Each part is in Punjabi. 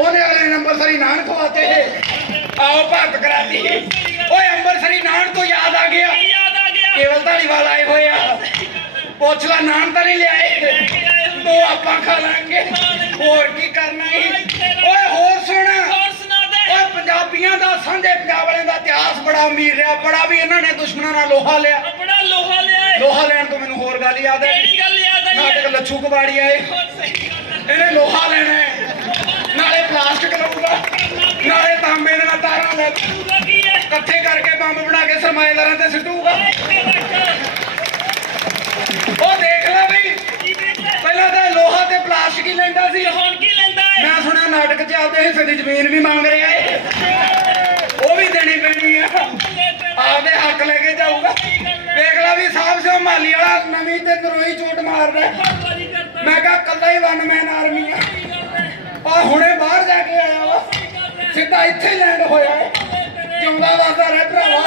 ਉਹਨੇ ਅਗਲੇ ਨੇ ਅੰਮ੍ਰਿਤਸਰੀ ਨਾਨ ਖਵਾਤੇ ਆਓ ਭਗਤ ਕਰਾਤੀ ਓਏ ਅੰਮ੍ਰਿਤਸਰੀ ਨਾਨ ਤੋਂ ਯਾਦ ਆ ਗਿਆ। ਕੇਵਲ ਧਾਲੀਵਾਲ ਆਏ ਹੋਏ ਆ। ਪੁੱਛ ਲੈ ਨਾਨ ਤਾਂ ਨਹੀਂ ਲਿਆਏ। ਦੋ ਆਪਾਂ ਖਾ ਲਾਂਗੇ। ਹੋਰ ਕੀ ਕਰਨਾ ਈ ਓਏ ਹੋਰ ਸੁਣ। ਓਏ ਪੰਜਾਬੀਆਂ ਦਾ ਸਾਂਝੇ ਪੰਜਾਬ ਵਾਲਿਆਂ ਦਾ ਇਤਿਹਾਸ ਬੜਾ ਅਮੀਰ ਰਿਹਾ। ਬੜਾ ਵੀ ਇਹਨਾਂ ਨੇ ਦੁਸ਼ਮਣਾਂ ਨਾਲ ਲੋਹਾ ਲਿਆ। ਆਪਣਾ ਲੋਹਾ ਲਿਆ। ਲੋਹਾ ਲੈਣ ਤੋਂ ਮੈਨੂੰ ਹੋਰ ਗੱਲ ਯਾਦ ਹੈ ਕਿਹੜੀ ਗੱਲ ਯਾਦ ਆਈ ਨਾਟਕ ਹੈ ਲੱਛੂ ਕਬਾੜੀ ਆਏ। ਹੈ। ਇਹਨੇ ਲੋਹਾ ਲੈਣਾ ਹੈ ਨਾਲੇ ਪਲਾਸਟਿਕ ਲਊਗਾ ਨਾਲੇ ਤਾਂਬੇ ਦੀਆਂ ਤਾਰਾਂ ਲੈ ਇਕੱਠੇ ਕਰਕੇ ਬੰਬ ਬਣਾ ਕੇ ਸਰਮਾਏਦਾਰਾਂ ਤੇ ਸਿੱਟੂਗਾ। ਉਹ ਦੇਖ ਲੈ ਬਈ, ਪਹਿਲਾਂ ਤਾਂ ਲੋਹਾ ਤੇ ਪਲਾਸਟਿਕ ਹੀ ਲੈਂਦਾ ਸੀ। ਹੁਣ ਕੀ ਲੈਂਦਾ ਹੈ ਮੈਂ ਸੁਣਿਆ ਨਾਟਕ 'ਚ ਆਪਦੇ ਹਿੱਸੇ ਦੀ ਜ਼ਮੀਨ ਵੀ ਮੰਗ ਰਿਹਾ ਏ। ਉਹ ਵੀ ਦੇਣੀ ਪੈਣੀ ਆ। ਆਪਦੇ ਹੱਕ ਲੈ ਕੇ ਜਾਊਗਾ। ਵੇਖ ਲੈ ਵੀ ਸਾਹਿਬ ਸਿਓ, ਮਾਲੀ ਵਾਲਾ ਨਵੀਂ ਤੇ ਨਰੋਈ ਚੋਟ ਮਾਰਦਾ। ਮੈਂ ਕਿਹਾ ਕੱਲਾ ਹੀ ਵਨ ਮੈਨ ਆਰਮੀ ਆ। ਆ ਹੁਣੇ ਬਾਹਰ ਜਾ ਕੇ ਆਇਆ ਵਾ। ਸਿੱਧਾ ਇੱਥੇ ਲੈਂਡ ਹੋਇਆ ਜਿਉਂਦਾ ਵਾਸਾ ਰਹਿ ਭਰਾਵਾ।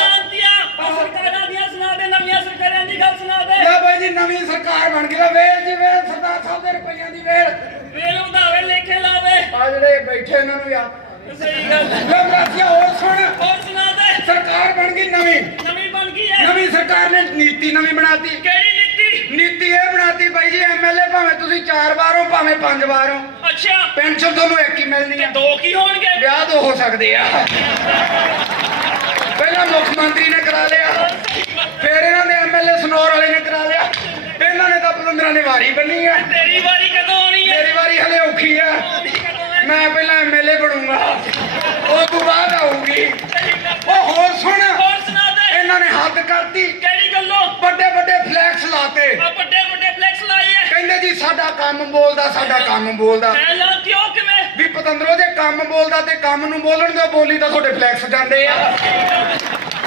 ਸਰਕਾਰਾਂ ਦੀਆਂ ਸੁਣਾ ਦੇ ਨਵੀਆਂ ਸਰਕਾਰਾਂ ਦੀ ਗੱਲ ਸੁਣਾ ਦੇ। ਲੈ ਬਾਈ ਜੀ ਨਵੀਂ ਸਰਕਾਰ ਬਣ ਗਈ ਵੇਲ ਜੀ ਵੇਲ ਸਰਦਾਰ ਸਾਹਿਬ ਦੇ ਰੁਪਈਆਂ ਦੀ ਵੇਲ। ਵੇਲ ਉਦਾਵੇ ਲੇਖੇ ਲਾਵੇ ਆ ਜਿਹੜੇ ਬੈਠੇ ਇਹਨਾਂ ਨੂੰ ਯਾਰ। ਸਹੀ ਗੱਲ ਹੈ। ਲੈ ਮਰਾਸੀਆ ਹੋਰ ਸੁਣ। ਹੋਰ ਸੁਣਾ ਦੇ। ਸਰਕਾਰ ਬਣ ਗਈ ਨਵੀਂ। ਨਵੀਂ ਬਣ ਗਈ ਹੈ। ਨਵੀਂ ਸਰਕਾਰ ਨੇ ਨੀਤੀ ਨਵੀਂ ਬਣਾਤੀ। ਕਿਹੜੀ ਨੀਤੀ ਇਹ ਬਣਾਤੀ ਬਾਈ ਜੀ ਐਮਐਲਏ ਭਾਵੇਂ ਤੁਸੀਂ ਚਾਰ ਵਾਰ ਹੋ ਭਾਵੇਂ ਪੰਜ ਵਾਰ ਹੋ। ਅੱਛਾ। ਪੈਨਸ਼ਨ ਤੁਹਾਨੂੰ ਇੱਕ ਹੀ ਮਿਲਣੀ ਤੇ ਆ। ਦੋ ਕੀ ਹੋਣਗੇ? ਵਿਆਹ ਦੋ ਹੋ ਸਕਦੇ ਆ। ਪਹਿਲਾਂ ਮੁੱਖ ਮੰਤਰੀ ਨੇ ਕਰਾ ਲਿਆ। ਫਿਰ ਇਹਨਾਂ ਦੇ ਐਮਐਲਏ ਸਨੌਰ ਵਾਲੇ ਨੇ ਕਰਾ ਲਿਆ। ਇਹਨਾਂ ਨੇ ਤਾਂ ਪਲੰਦਰਾਂ ਨੇ ਵਾਰੀ ਬੰਨੀ ਆ। ਤੇਰੀ ਵਾਰੀ ਕਦੋਂ ਆਉਣੀ ਹੈ ਮੇਰੀ ਵਾਰੀ ਹਲੇ ਔਖੀ ਆ। ਹੈ ਮੈਂ ਪਹਿਲਾਂ ਐਮਐਲਏ ਬਣੂੰਗਾ। ਉਹ ਤੋਂ ਬਾਅਦ ਆਊਗੀ। ਉਹ ਹੋਰ ਸੁਣ। ਇਹਨਾਂ ਨੇ ਹੱਦ ਕਰਤੀ। ਕਿਹੜੀ ਗੱਲੋਂ? ਵੱਡੇ ਵੱਡੇ ਫਲੈਕਸ ਲਾਤੇ। ਆ ਵੱਡੇ ਵੱਡੇ ਫਲੈਕਸ ਲਾਏ ਹੈ ਕਹਿੰਦੇ ਜੀ ਸਾਡਾ ਕੰਮ ਬੋਲਦਾ ਸਾਡਾ ਕੰਮ ਬੋਲਦਾ। ਐ ਲਾ ਕਿਉਂ ਕਿਵੇਂ? ਵੀ ਪਤੰਦਰੋ ਜੇ ਕੰਮ ਬੋਲਦਾ ਤੇ ਕੰਮ ਨੂੰ ਬੋਲਣ ਦਿਓ ਬੋਲੀ ਤਾਂ ਤੁਹਾਡੇ ਫਲੈਕਸ ਜਾਂਦੇ ਆ।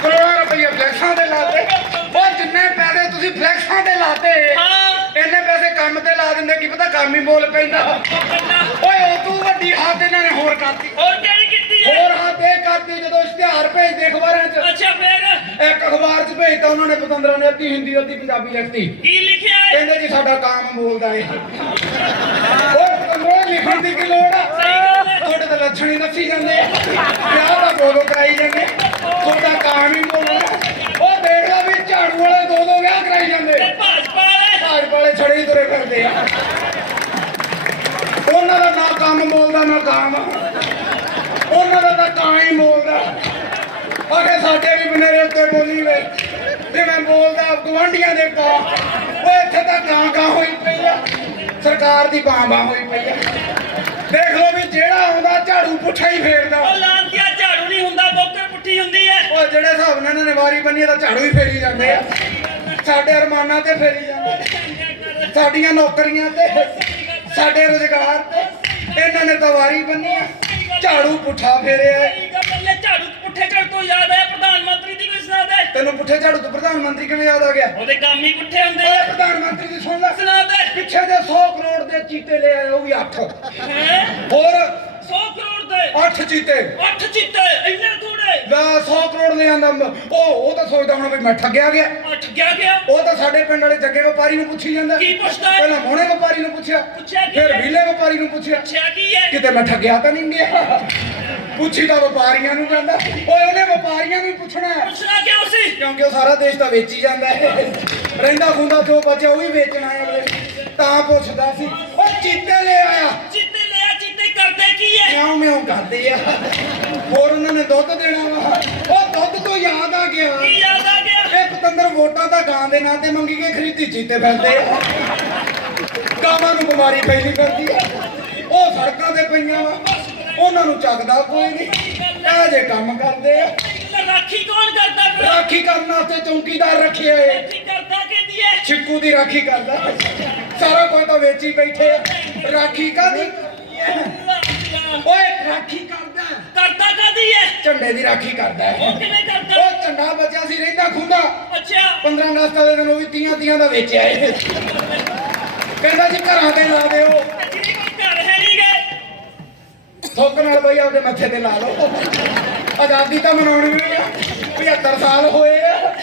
ਕਰੋੜਾਂ ਰੁਪਏ ਫਲੈਕਸਾਂ ਦੇ ਲਾਤੇ। ਉਹ ਜਿੰਨੇ ਪੈਸੇ ਤੁਸੀਂ ਫਲੈਕਸਾਂ ਦੇ ਲਾਤੇ ਹਾਂ। ਇੰਨੇ ਪੈਸੇ ਕੰਮ ਤੇ ਲਾ ਦਿੰਦੇ ਕੀ ਪਤਾ ਕੰਮ ਹੀ ਬੋਲ ਪੈਂਦਾ। ਓਏ ਉਹ ਤੂੰ ਵੱਡੀ ਹੱਦ ਇਹਨਾਂ ਨੇ ਹੋਰ ਕਰਤੀ। ਹੋਰ ਕਿਹੜੀ ਕੀਤੀ ਹੈ? ਹੋਰ ਹੱਦ ਇਹ ਕਰਤੀ ਜਦੋਂ ਇਸ਼ਤਿਹਾਰ ਭੇਜਦੇ ਅਖਬਾਰਾਂ 'ਚ। ਅੱਛਾ ਫੇਰ? ਇੱਕ ਅਖਬਾਰ 'ਚ ਭੇਜਤਾ ਉਹਨਾਂ ਨੇ ਪਤੰਦਰਾਂ ਨੇ ਅੱਧੀ ਹਿੰਦੀ ਅੱਧੀ ਪੰਜਾਬੀ ਲਿਖਤੀ। ਕੀ ਲਿਖਿਆ ਹੈ? ਕਹਿੰਦੇ ਜੀ ਸਾਡਾ ਕੰਮ ਬੋਲਦਾ ਏ। ਓਏ ਪਤੰਦਰੋਂ ਲਿਖਣ ਦੀ ਕੀ ਲੋੜ ਆ? ਤੁਹਾਡੇ ਤਾਂ ਲੱਛਣ ਹੀ ਨੱਸੀ ਜਾਂਦੇ ਆ। ਵਿਆਹ ਦਾ ਦੋ ਕਰਾਈ ਜਾਂਦੇ ਤੁਹਾਡਾ ਕੰਮ ਹੀ ਬੋਲਣਾ ਉਹ ਦੇਖ ਲਾ ਵੀ ਝਾੜੂ ਵਾਲੇ ਦੋ ਦੋ ਵਿਆਹ ਕਰਾਈ ਜਾਂਦੇ ਭਾਜਪਾ ਵਾਲੇ। ਭਾਜਪਾ ਵਾਲੇ ਛੜੇ ਹੀ ਤੁਰੇ ਫਿਰਦੇ ਆ। ਉਹਨਾਂ ਦਾ ਨਾ ਕੰਮ ਬੋਲਦਾ ਨਾ ਕੰਮ। ਉਹਨਾਂ ਦਾ ਤਾਂ ਕਾਂ ਹੀ ਬੋਲਦਾ। ਆਖੇ ਸਾਡੇ ਵੀ ਬਨੇਰੇ ਉੱਤੇ ਬੋਲੀ ਵੇ। ਤੇ ਮੈਂ ਬੋਲਦਾ ਗਵਾਂਢੀਆਂ ਦੇ ਕਾਂ ਓਏ ਇੱਥੇ ਤਾਂ ਕਾਂ ਕਾਂ ਹੋਈ ਪਈ ਆ। ਸਰਕਾਰ ਦੀ ਬਾਂ ਬਾਂ ਹੋਈ ਪਈ ਆ। ਦੇਖ ਲਓ ਵੀ ਜਿਹੜਾ ਆਉਂਦਾ ਝਾੜੂ ਪੁੱਠਾ ਹੀ ਫੇਰਦਾ। ਉਹ ਲਾਂਤੀਆ ਝਾੜੂ ਨਹੀਂ ਹੁੰਦਾ ਬੋਕਰ ਪੁੱਠੀ ਹੁੰਦੀ ਹੈ ਉਹ ਜਿਹੜੇ ਹਿਸਾਬ ਨਾਲ ਇਹਨਾਂ ਨੇ ਵਾਰੀ ਬੰਨੀ ਤਾਂ ਝਾੜੂ ਹੀ ਫੇਰੀ ਜਾਂਦੇ ਆ। ਸਾਡੇ ਅਰਮਾਨਾਂ ਤੇ ਫੇਰੀ ਜਾਂਦੇ ਸਾਡੀਆਂ ਨੌਕਰੀਆਂ ਤੇ ਸਾਡੇ ਰੁਜ਼ਗਾਰ ਤੇ ਇਹਨਾਂ ਨੇ ਤਾਂ ਵਾਰੀ ਬੰਨੀ ਝਾੜੂ ਪੁੱਠਾ ਫੇਰਿਆ। ਪੁੱਠੇ ਝੜ ਤੋਂ ਯਾਦ ਆਇਆ ਪ੍ਰਧਾਨ ਮੰਤਰੀ ਦੀ ਕੋਈ ਸੁਣਾ ਦੇ। ਤੈਨੂੰ ਪੁੱਠੇ ਝਾੜੂ ਤੋਂ ਪ੍ਰਧਾਨ ਮੰਤਰੀ ਕਿਵੇਂ ਯਾਦ ਆ ਗਿਆ? ਉਹਦੇ ਕੰਮ ਹੀ ਪੁੱਠੇ ਹੁੰਦੇ ਓਏ ਆ ਪ੍ਰਧਾਨ ਮੰਤਰੀ ਦੀ ਸੁਣ ਲੈ। ਸੁਣਾ ਦੇ। ਪਿੱਛੇ ਦੇ 100 ਕਰੋੜ ਦੇ ਚੀਤੇ ਲੈ ਆਏ ਉਹ ਵੀ 8 ਹੈ? ਹੋਰ? 100 ਕਰੋੜ ਦੇ। 8 ਚੀਤੇ। 8 ਚਿੱਤੇ ਇੰਨੇ ਥੋੜੇ। ਲੈ 100 ਕਰੋੜ ਲੈ ਆਂਦਾ ਉਹ ਉਹ ਤਾਂ ਸੋਚਦਾ ਹੁਣ ਵੀ ਮੈਂ ਠੱਗਿਆ ਗਿਆ। 8 ਗਿਆ ਗਿਆ। ਉਹ ਤਾਂ ਸਾਡੇ ਪਿੰਡ ਵਾਲੇ ਜੱਗੇ ਵਪਾਰੀ ਨੂੰ ਪੁੱਛੀ ਜਾਂਦਾ। ਕੀ ਪੁੱਛਦਾ? ਹੈ? ਪਹਿਲਾਂ ਮੋਹਣੇ ਵਪਾਰੀ ਨੂੰ ਪੁੱਛਿਆ ਪੁੱਛਿਆ ਕੀ ਫਿਰ ਹੈ? ਵਿਲੇ ਵਪਾਰੀ ਨੂੰ ਪੁੱਛਿਆ। ਅੱਛਾ ਕੀ ਹੈ? ਕਿਤੇ ਮੈਂ ਠੱਗਿਆ ਤਾਂ ਨਹੀਂ ਗਿਆ ਪੁੱਛੀ ਤਾਂ ਵਪਾਰੀਆਂ ਨੂੰ ਕਹਿੰਦਾ ਓਏ ਉਹਨੇ ਵਪਾਰੀਆਂ ਨੂੰ ਹੀ ਪੁੱਛਣਾ ਹੈ। ਪੁੱਛਣਾ ਕਿਉਂ ਸੀ? ਕਿਉਂਕਿ ਉਹ ਸਾਰਾ ਦੇਸ਼ ਤਾਂ ਵੇਚੀ ਜਾਂਦਾ ਹੈ। ਰਹਿੰਦਾ ਖੁੰਦਾ ਜੋ ਬਚਿਆ ਉਹ ਵੀ ਵੇਚਣਾ ਹੈ ਅਗਲੇ। ਨੇ। ਤਾਂ ਪੁੱਛਦਾ ਸੀ ਉਹ ਚੀਤੇ ਲੈ ਆਇਆ। ਚਿੱਤੇ ਲਿਆ ਚਿੱਤੇ ਕਰਦੇ ਕੀ ਹੈ? ਕਿਉਂ ਮਿਉਂ ਕਰਦੇ ਆ। ਹੋਰ ਉਹਨਾਂ ਨੇ ਦੁੱਧ ਦੇਣਾ ਵਾ। ਉਹ ਦੁੱਧ ਤੋਂ ਯਾਦ ਆ ਗਿਆ। ਕੀ ਯਾਦ ਆ ਗਿਆ? ਇਹ ਪਤੰਦਰ ਵੋਟਾਂ ਤਾਂ ਗਾਂ ਦੇ ਨਾਂ ਤੇ ਮੰਗੀ ਕੇ ਖਰੀਦੀ ਚੀਤੇ ਫਿਰਦੇ ਆ। ਗਾਵਾਂ ਨੂੰ ਬਿਮਾਰੀ ਫੈਲੀ ਫਿਰਦੀ ਆ। ਉਹ ਸੜਕਾਂ ਤੇ ਪਈਆਂ ਵਾ। ਉਹਨਾਂ ਨੂੰ ਚੱਕਦਾ ਕੋਈ ਨਹੀਂ। ਇਹ ਜੇ ਕੰਮ ਕਰਦੇ ਆ। ਰਾਖੀ ਕੌਣ ਕਰਦਾ ਫਿਰ ਰਾਖੀ ਕਰਨ ਵਾਸਤੇ ਚੌਂਕੀਦਾਰ ਰੱਖਿਆ ਏ ਰਾਖੀ ਕਰਦਾ ਕਿਹਦੀ ਹੈ ਛਿੱਕੂ ਦੀ ਰਾਖੀ ਕਰਦਾ। ਸਾਰਾ ਕੁਝ ਤਾਂ ਵੇਚੀ ਬੈਠੇ ਆ। ਰਾਖੀ ਕਾਦੀ ਓਏ ਰਾਖੀ ਕਰਦਾ। ਕਰਦਾ ਕਾਦੀ ਹੈ ਝੰਡੇ ਦੀ ਰਾਖੀ ਕਰਦਾ ਹੈ। ਉਹ ਕਿਵੇਂ ਕਰਦਾ? ਉਹ ਝੰਡਾ ਬਚਿਆ ਸੀ ਰਹਿੰਦਾ ਖੁੰਦਾ। ਅੱਛਾ। 15 ਅਗਸਤ ਦੇ ਦਿਨ ਉਹ ਵੀ ਤੀਆਂ ਤੀਆਂ ਦਾ ਵੇਚਿਆ ਏ ਕਹਿੰਦਾ ਜੀ ਘਰਾਂ ਤੇ ਲਾ ਦਿਓ। ਥੁੱਕ ਨਾਲ ਬਈ ਆਪਦੇ ਮੱਥੇ ਤੇ ਲਾ ਲਓ। ਆਜ਼ਾਦੀ ਤਾਂ ਮਨਾਉਣੀ ਹੈ 75 ਸਾਲ ਹੋਏ ਆ।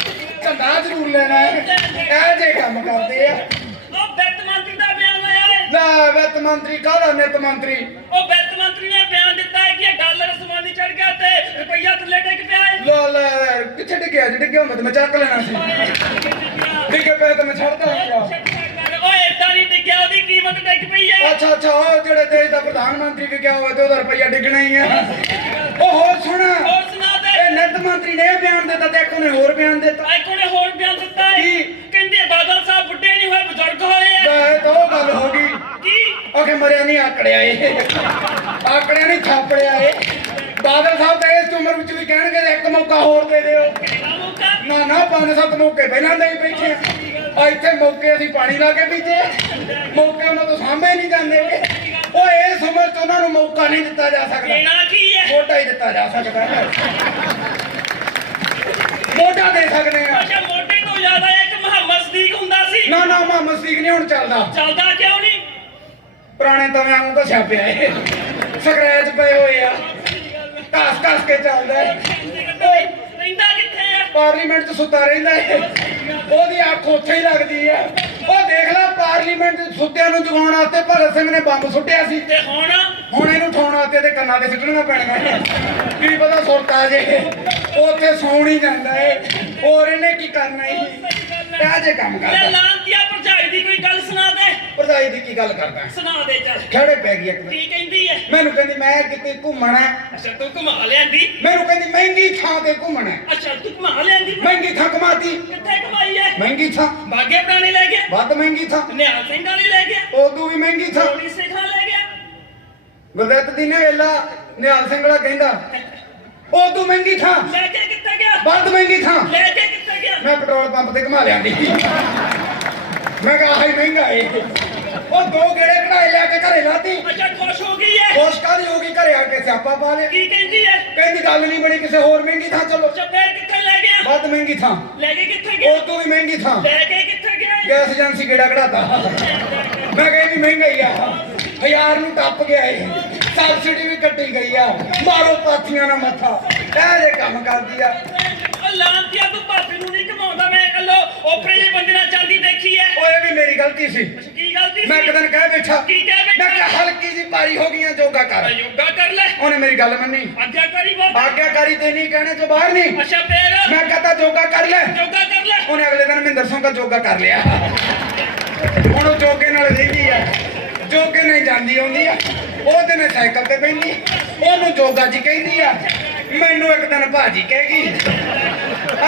ਝੰਡਾ ਜ਼ਰੂਰ ਲੈਣਾ ਹੈ। ਇਹ ਜੇ ਕੰਮ ਕਰਦੇ ਆ। ਉਹ ਵਿੱਤ ਮੰਤਰੀ ਦਾ ਬਿਆਨ ਹੋਇਆ ਹੈ ਨਾ ਵਿੱਤ ਮੰਤਰੀ ਕਾਹਦਾ ਨਿਤ ਮੰਤਰੀ? ਉਹ ਵਿੱਤ ਮੰਤਰੀ ਨੇ ਬਿਆਨ ਦਿੱਤਾ ਹੈ ਕਿ ਡਾਲਰ ਅਸਮਾਨੀ ਚੜ ਗਿਆ ਤੇ ਰੁਪਈਆ ਥੱਲੇ ਡਿੱਗ ਪਿਆ ਹੈ ਲਾ ਲਾ ਕਿੱਥੇ ਡਿੱਗਿਆ ਜੇ ਡਿੱਗਿਆ ਮੈਂ ਚੱਕ ਲੈਣਾ ਸੀ। ਡਿੱਗੇ ਪਏ ਤੇ ਮੈਂ ਛੱਡ ਦਾਂਗਾ ਟਿਕਿਆ ਉਹਦੀ ਕੀਮਤ ਡਿੱਗ ਪਈ ਹੈ। ਅੱਛਾ ਅੱਛਾ ਉਹ ਜਿਹੜੇ ਦੇਸ਼ ਦਾ ਪ੍ਰਧਾਨ ਮੰਤਰੀ ਵੀ ਗਿਆ ਹੋਵੇ ਤੇ ਉਹਦਾ ਰੁਪਈਆ ਡਿੱਗਣਾ ਹੀ ਆ। ਉਹ ਹੋਰ ਸੁਣ। ਹੋਰ ਸੁਣਾ ਦੇ। ਇਹ ਨਿੱਤ ਮੰਤਰੀ ਨੇ ਇਹ ਬਿਆਨ ਦਿੱਤਾ ਤੇ ਇੱਕ ਉਹਨੇ ਹੋਰ ਬਿਆਨ ਦਿੱਤਾ। ਆਈ ਕੋਨੇ ਹੋਰ ਬਿਆਨ ਦਿੱਤਾ ਹੈ। ਕੀ? ਕਹਿੰਦੇ ਬਾਦਲ ਸਾਹਿਬ ਬੁੱਢੇ ਨਹੀਂ ਹੋਏ ਬਜ਼ੁਰਗ ਹੋਏ ਆ। ਲੈ ਤਾਂ ਉਹ ਗੱਲ ਹੋ ਗਈ। ਕੀ? ਆਖੇ ਮਰਿਆ ਨਹੀਂ ਆਕੜਿਆ ਏ। ਆਕੜਿਆ ਨਹੀਂ ਥਾਪੜਿਆ ਏ। ਬਾਦਲ ਸਾਹਿਬ ਤਾਂ ਇਸ ਉਮਰ ਵਿੱਚ ਵੀ ਕਹਿਣਗੇ ਇੱਕ ਮੌਕਾ ਹੋਰ ਦੇ ਦਿਓ। ਕਿਹੜਾ ਮੌਕਾ? ਨਾ ਨਾ ਪੰਜ ਸੱਤ ਮੌਕੇ ਪਹਿਲਾਂ ਦੇ ਹੀ ਬੈਠੇ ਆ ਆ। ਇੱਥੇ ਮੌਕੇ ਅਸੀਂ ਪਾਣੀ ਲਾ ਕੇ ਪੀਜੇ ਮੌਕੇ ਉਹਨਾਂ ਤੋਂ ਸਾਂਭੇ ਨਹੀਂ ਜਾਂਦੇ। ਉਹ ਇਸ ਉਮਰ 'ਚ ਉਹਨਾਂ ਨੂੰ ਮੌਕਾ ਨਹੀਂ ਦਿੱਤਾ ਜਾ ਸਕਦਾ। ਦੇਣਾ ਕੀ ਹੈ? ਮੋਢਾ ਹੀ ਦਿੱਤਾ ਜਾ ਸਕਦਾ ਹੈ। ਮੋਢਾ ਦੇ ਸਕਦੇ ਆ। ਅੱਛਾ ਮੋਢੇ ਤੋਂ ਜ਼ਿਆਦਾ ਇੱਕ ਮੁਹੰਮਦ ਸਦੀਕ ਹੁੰਦਾ ਸੀ। ਨਾ ਨਾ ਮੁਹੰਮਦ ਸੀਖ ਨਹੀਂ ਹੁਣ ਚੱਲਦਾ। ਚੱਲਦਾ ਕਿਉਂ ਨਹੀਂ? ਪੁਰਾਣੇ ਤਵੇਂ ਵਾਂਗੂ ਘਸਿਆ ਪਿਆ ਏ ਸਕਰੈਚ ਪਏ ਹੋਏ ਆ। ਘਸ ਘਸ ਕੇ ਚੱਲਦਾ ਏ ਰਹਿੰਦਾ ਕਿੱਥੇ ਆ? ਪਾਰਲੀਮੈਂਟ 'ਚ ਸੁੱਤਾ ਰਹਿੰਦਾ ਏ ਉੱਥੇ ਹੀ ਲੱਗਦੀ ਆ ਉਹ ਦੇਖ ਲੈ ਪਾਰਲੀਮੈਂਟ 'ਚ ਸੁੱਤਿਆਂ ਨੂੰ ਜਗਾਉਣ ਵਾਸਤੇ ਭਗਤ ਸਿੰਘ ਨੇ ਬੰਬ ਸੁੱਟਿਆ ਸੀ। ਤੇ ਹੁਣ? ਹੁਣ ਇਹਨੂੰ ਉਠਾਉਣ ਵਾਸਤੇ ਤੇ ਕੰਨਾਂ ਤੇ ਸਿੱਟਣੀਆਂ ਪੈਣੀਆਂ ਕੀ ਪਤਾ ਸੁਰਤਾ ਜੇ। ਉੱਥੇ ਸੌਣ ਹੀ ਜਾਂਦਾ ਏ। ਹੋਰ ਇਹਨੇ ਕੀ ਕਰਨਾ ਈ? ਇਹ ਜੇ ਕੰਮ ਕਰਦਾ ਲਾਂਤੀਆ ਭਰਜਾਈ ਦੀ ਕੋਈ ਗੱਲ ਸੁਣਾ ਦੇ ਭਰਜਾਈ ਦੀ ਕੀ ਗੱਲ ਕਰਦਾ ਸੁਣਾ ਦੇ ਚੱਲ। ਖੜੇ ਪੈ ਗਈ ਇੱਕ ਦਿਨ ਕੀ ਕਹਿੰਦੀ ਹੈ ਮੈਨੂੰ ਕਹਿੰਦੀ ਮੈਂ ਕਿਤੇ ਘੁੰਮਣਾ। ਅੱਛਾ ਤੂੰ ਘੁਮਾ ਲਿਆਂਦੀ? ਮੈਨੂੰ ਕਹਿੰਦੀ ਮਹਿੰਗੀ ਥਾਂ ਤੇ ਘੁੰਮਣਾ। ਅੱਛਾ ਤੂੰ ਘੁਮਾ ਲਿਆਂਦੀ? ਮਹਿੰਗੀ ਥਾਂ ਕਮਾਤੀ ਕਿੱਥੇ ਘੁਮਾਈ ਹੈ ਮਹਿੰਗੀ ਥਾਂ। ਬਾਗੇ ਪੁਰਾਣੇ ਲੈ ਗਿਆ? ਵੱਧ ਮਹਿੰਗੀ ਥਾਂ। ਨਿਹਾਲ ਸਿੰਘ ਵਾਲੀ ਲੈ ਗਿਆ? ਉਦੋਂ ਵੀ ਮਹਿੰਗੀ ਥਾਂ। ਥੋੜੀ ਸਿਖਾ ਲੈ ਗਿਆ? ਗੁਰਦੱਤ ਦੀ ਨੇ ਏਲਾ ਨਿਹਾਲ ਸਿੰਘ ਵਾਲਾ ਕਹਿੰਦਾ ਉਦੋਂ ਮਹਿੰਗੀ ਥਾਂ। ਲੈ ਕੇ ਕਿੱਥੇ ਗਿਆ? ਵੱਧ ਮਹਿੰਗੀ ਥਾਂ। ਲੈ ਕੇ ਕਿੱਥੇ ਗਿਆ? ਮੈਂ ਪੈਟਰੋਲ ਪੰਪ ਤੇ ਘੁਮਾ ਲਿਆਂਦੀ। ਮੈਂ ਕਿਹਾ ਆਹੀ ਮਹਿੰਗਾ ਏ। ਉਹ ਦੋ ਗੇੜੇ ਕਢਾਏ ਲਿਆ ਕੇ ਘਰੇ ਲਾਤੀ। ਅੱਛਾ ਖੁਸ਼ ਹੋ ਗਈ ਹੈ ਕੋਸ਼ ਕਾਹਦੀ ਹੋ ਗਈ? ਘਰੇ ਆ ਕੇ ਸਿਆਪਾ ਪਾ ਲਿਆ। ਕੀ ਕਹਿੰਦੀ ਹੈ ਕਹਿੰਦੀ ਗੱਲ ਨਹੀਂ ਬਣੀ ਕਿਸੇ ਹੋਰ ਮਹਿੰਗੀ ਥਾਂ ਚਲੋ। ਚੱਪੇਰ ਕਿੱਥੇ ਲੈ ਗਿਆ? ਵੱਧ ਮਹਿੰਗੀ ਥਾਂ। ਲੈ ਕੇ ਕਿੱਥੇ ਗਿਆ? ਉਦੋਂ ਵੀ ਮਹਿੰਗੀ ਥਾਂ। ਲੈ ਕੇ ਕਿੱਥੇ ਗਿਆ ਇਹ? ਗੈਸ ਏਜੰਸੀ ਕਿਹੜਾ ਕਢਾਤਾ। ਮੈਂ ਕਹਿੰਦੀ ਮਹਿੰਗਾ ਹੀ ਆ। ਹਜ਼ਾਰ ਨੂੰ ਟੱਪ ਗਿਆ ਏ ਸਬਸਿਡੀ ਵੀ ਕੱਟੀ ਗਈ ਆ। ਮਾਰੋ ਪਾਥੀਆਂ ਨਾਲ ਮੱਥਾ। ਇਹ ਜੇ ਕੰਮ ਕਰਦੀ ਆ। ਉਹ ਲਾਂਤੀਆ ਤੂੰ ਭਾਬੀ ਨੂੰ ਨਹੀਂ ਘਮਾਉਂਦਾ ਮੈਂ ਕੱਲੋ ਓਪਰੇ ਜਿਹੇ ਬੰਦੇ ਨਾਲ ਚੱਲਦੀ ਦੇਖੀ ਹੈ ਓਏ ਵੀ ਮੇਰੀ ਅੱਛਾ, ਗਲਤੀ ਸੀ। ਮੈਂ ਇੱਕ ਦਿਨ ਕਹਿ ਬੈਠਾ ਕਹਿ? ਮੈਂ ਕਿਹਾ ਹਲਕੀ ਜੀ ਪਾਰੀ ਹੋ ਗਈਆਂ ਜੋਗਾ ਕਰ। ਯੋਗਾ ਕਰ ਲੈ। ਉਹਨੇ ਮੇਰੀ ਗੱਲ ਮੰਨੀ। ਆਗਿਆਕਾਰੀ ਬਾਤ ਆਗਿਆਕਾਰੀ ਤੇ ਨਹੀਂ ਕਹਿਣੇ ਤੋਂ ਬਾਹਰ ਨਹੀਂ। ਅੱਛਾ ਫੇਰ? ਮੈਂ ਕਹਤਾ ਜੋਗਾ ਕਰ ਲੈ। ਯੋਗਾ ਕਰ ਲੈ। ਉਹਨੇ ਅਗਲੇ ਦਿਨ ਮਹਿੰਦਰ ਸਿੰਘ ਦਾ ਜੋਗਾ ਕਰ ਲਿਆ। ਹੁਣ ਉਹ ਜੋਗੇ ਨਾਲ ਰਹਿੰਦੀ ਆ। ਜੋਗੇ ਨਹੀਂ ਜਾਂਦੀ ਆਉਂਦੀ ਆ। ਉਹ ਦਿਨ ਸਾਈਕਲ ਤੇ ਬੈਠੀ ਉਹਨੂੰ ਜੋਗਾ ਜੀ ਕਹਿੰਦੀ ਆ ਮੈਨੂੰ ਇੱਕ ਦਿਨ ਭਾਜੀ ਕਹੇਗੀ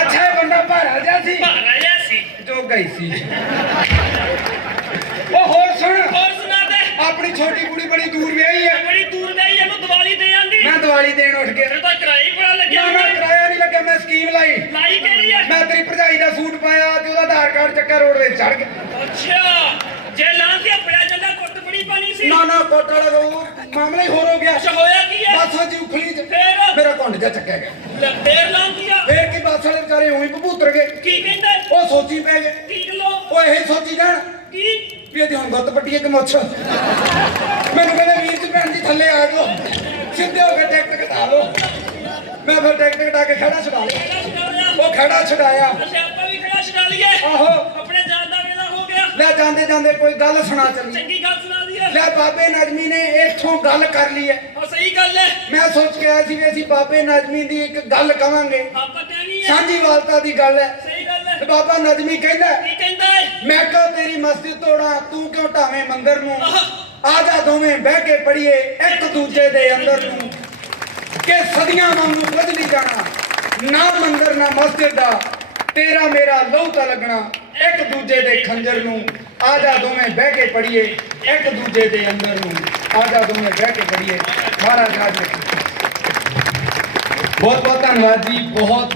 ਅੱਛਾ ਇਹ ਬੰਦਾ ਭਾਰਾ ਜਿਹਾ ਸੀ। ਭਾਰਾ ਜਿਹਾ ਸੀ। ਜੋਗਾ ਹੀ ਸੀ ਉਹ ਹੋਰ ਸੁਣ ਹੋਰ ਸੁਣਾ ਦੇ ਆਪਣੀ ਛੋਟੀ ਕੁੜੀ ਬੜੀ ਦੂਰ ਵਿਆਹੀ ਆ। ਬੜੀ ਦੂਰ ਗਈ ਇਹਨੂੰ ਦੀਵਾਲੀ ਦੇ ਆਂਦੀ। ਮੈਂ ਦੀਵਾਲੀ ਦੇਣ ਉੱਠ ਗਿਆ। ਫਿਰ ਤਾਂ ਕਿਰਾਇਆ ਹੀ ਬੜਾ ਲੱਗਿਆ ਨਾ ਨਾ ਕਿਰਾਇਆ ਨਹੀਂ ਲੱਗਿਆ ਮੈਂ ਸਕੀਮ ਲਾਈ। ਲਾਈ ਕਿਹੜੀ ਹੈ ਮੈਂ ਤੇਰੀ ਭਰਜਾਈ ਦਾ ਸੂਟ ਪਾਇਆ ਤੇ ਉਹਦਾ ਆਧਾਰ ਕਾਰਡ ਚੱਕਿਆ ਰੋਡ ਵਿੱਚ ਚੜ ਗਿਆ ਅੱਛਾ ਜੇ ਲਾਂਤੀਆ ਪੜਿਆ ਜਾਂਦਾ ਕੁੱਟ ਬੜੀ ਪਾਣੀ ਸੀ। ਨਾ ਨਾ ਕੋਟ ਵਾਲਾ ਤਾਂ ਉਹ ਮਾਮਲਾ ਹੀ ਹੋਰ ਹੋ ਗਿਆ। ਅੱਛਾ ਹੋਇਆ ਕੀ ਹੈ ਬੱਸ ਜੀ ਉਖਲੀ ਚ ਫੇਰ? ਮੇਰਾ ਘੁੰਡ ਜਾ ਚੱਕਿਆ ਗਿਆ। ਲੈ ਫੇਰ ਲਾਂਤੀਆ ਫੇਰ ਕੀ ਬੱਸ ਵਾਲੇ ਵਿਚਾਰੇ ਉਹੀ ਭਬੂਤਰ ਗਏ। ਕੀ ਕਹਿੰਦਾ? ਉਹ ਸੋਚੀ ਪੈ ਗਏ ਕੀ ਕਿਲੋ ਉਹ ਇਹ ਸੋਚੀ ਜਾਣ। ਕੀ? ਵੀ ਇਹਦੀ ਹੁਣ ਗੁੱਤ ਪੱਟੀ ਕਿ ਮੁੱਛ? ਮੈਨੂੰ ਕਹਿੰਦੇ ਵੀਰ ਜੀ ਭੈਣ ਜੀ ਥੱਲੇ ਆ ਜਾਓ। ਸਿੱਧੇ ਹੋ ਕੇ ਟਿਕਟ ਕਟਾ ਲਓ। ਮੈਂ ਫਿਰ ਟਿਕਟ ਕਟਾ ਕੇ ਖੜਾ ਛਡਾ ਲਿਆ। ਉਹ ਖੜਾ ਛਡਾਇਆ। ਅੱਛਾ ਆਪਾਂ ਵੀ ਕਿਹੜਾ ਛਡਾ ਲਈਏ। ਆਹੋ। ਆਪਣੇ ਜਾਨ ਦਾ ਵੇਲਾ ਹੋ ਗਿਆ। ਲੈ ਜਾਂਦੇ ਜਾਂਦੇ ਕੋਈ ਗੱਲ ਸੁਣਾ ਚੱਲੀ। ਚੰਗੀ ਗੱਲ ਸੁਣਾ ਦਈਏ। ਲੈ ਬਾਬੇ ਨਜਮੀ ਨੇ ਇੱਥੋਂ ਗੱਲ ਕਰ ਲਈ ਹੈ। ਹਾਂ ਸਹੀ ਗੱਲ ਹੈ। ਮੈਂ ਸੋਚ ਕੇ ਆਇਆ ਸੀ ਵੀ ਅਸੀਂ ਬਾਬੇ ਨਜਮੀ ਦੀ ਇੱਕ ਗੱਲ ਕਵਾਂਗੇ। ਆਪਾਂ ਕਹਿਣੀ ਹੈ। ਸਾਂਝੀ ਵਾਲਤਾ ਦੀ ਗੱਲ ਤੇ ਹੈ ਬਾਬਾ ਨਜਮੀ ਕਹਿੰਦਾ ਕੀ ਕਹਿੰਦਾ ਮੈਂ ਕਿਉਂ ਤੇਰੀ ਮਸਜਿਦ ਤੋੜਾਂ ਤੂੰ ਕਿਉਂ ਢਾਵੇਂ ਮੰਦਰ ਨੂੰ। ਆ ਜਾ ਦੋਵੇਂ ਬਹਿ ਕੇ ਪੜੀਏ ਇੱਕ ਦੂਜੇ ਦੇ ਅੰਦਰ ਨੂੰ। ਕਿ ਸਦੀਆਂ ਵਾਂਗੂ ਕੁਝ ਨਹੀਂ ਜਾਣਾ ਨਾ ਮੰਦਰ ਨਾ ਮਸਜਿਦ ਦਾ। ਤੇਰਾ ਮੇਰਾ ਲਹੂ ਤਾਂ ਲੱਗਣਾ ਇੱਕ ਦੂਜੇ ਦੇ ਖੰਜਰ ਨੂੰ। ਆ ਜਾ ਦੋਵੇਂ ਬਹਿ ਕੇ ਪੜੀਏ ਇੱਕ ਦੂਜੇ ਦੇ ਅੰਦਰ ਨੂੰ। ਆ ਜਾ ਦੋਵੇਂ ਬਹਿ ਕੇ ਪੜੀਏ ਮਹਾਰਾਜ ਰਾਜ ਬਹੁਤ ਬਹੁਤ ਧੰਨਵਾਦ ਜੀ ਬਹੁਤ